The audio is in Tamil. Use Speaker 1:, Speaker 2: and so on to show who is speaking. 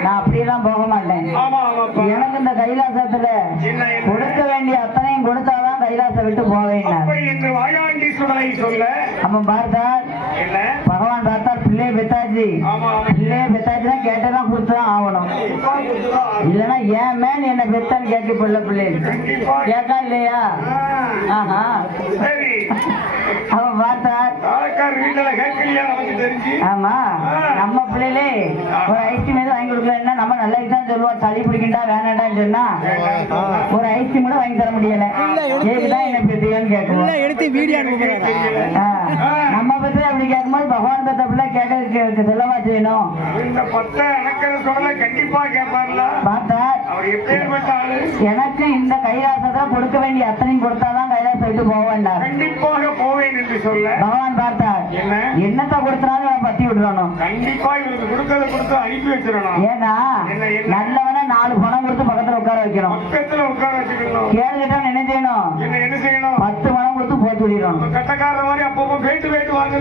Speaker 1: நான் அப்படியெல்லாம் போக மாட்டேன்.
Speaker 2: ஆமா
Speaker 1: எனக்கு இந்த கைலாசத்துல கொடுக்க வேண்டிய அத்தனையும் கொடுத்தாதான் கைலாசம் விட்டு போவேன் அவன் பார்த்தார் பகவான் பார்த்தார் பிள்ளைய பெத்தாச்சு
Speaker 2: ஆமா
Speaker 1: பிள்ளைய பெத்தாச்சுன்னா கேட்டதான் கொடுத்துதான் ஆகணும். இல்லைன்னா ஏன் மேன் என்ன பெத்தான்னு கேட்க பிள்ளை. பிள்ளை கேட்கா இல்லையா? ஆஹா.
Speaker 2: சரி.
Speaker 1: அவன் பார்த்தார்
Speaker 2: தாளக்கார் வீட்டுல கேட்கலையா? நமக்கு தெரிஞ்சு.
Speaker 1: ஆமா நம்ம பிள்ளைகளே ஒரு ஐஸ்கிரீம் எதுவும் வாங்கி கொடுக்கலன்னா நம்ம நல்ல தான் சொல்லுவோம் சளி பிடிக்கண்டா வேணாண்டான்னு சொன்னா ஒரு ஐஸ்கிரீம் கூட வாங்கி தர முடியல. ஏதுதான் என்ன
Speaker 3: எடுத்து வீடியோ
Speaker 1: ஆ. நம்ம பத்தி அப்படி கேட்கும்போது பகவான் பத்தி அப்படிலாம் கேட்க செல்லவா செய்யணும்.
Speaker 2: இந்த பத்த அணக்கிற சொல்ல கண்டிப்பா கேட்பார்ல
Speaker 1: பார்த்தார்
Speaker 2: அவர் எப்பேற்பட்ட ஆளு
Speaker 1: எனக்கு இந்த கைலாசத்தை கொடுக்க வேண்டிய அத்தனையும் கொடுத்தாதான் போக வேண்டாம்
Speaker 2: கண்டிப்பாக போவேன் என்று சொல்ல.
Speaker 1: பகவான் பார்த்தார்.
Speaker 2: என்ன?
Speaker 1: என்னத்தை கொடுத்தனாலும் நான் பத்தி விட்டுறணும்
Speaker 2: கண்டிப்பா இவருக்கு கொடுக்கறத கொடுத்து அனுப்பி வச்சிடணும்.
Speaker 1: ஏன்னா? நல்லவன நாலு பணம் கொடுத்து பக்கத்துல உட்கார வைக்கணும்.
Speaker 2: பக்கத்துல உட்கார வச்சுக்கணும்.
Speaker 1: கேள்வி கேட்டா என்ன செய்யணும்?
Speaker 2: என்ன என்ன செய்யணும்?
Speaker 1: பத்து பணம் கொடுத்து போட்டு விடணும்.
Speaker 2: கட்டக்காரர் மாதிரி அப்பப்போ வேட்டு வேட்டு வாங்க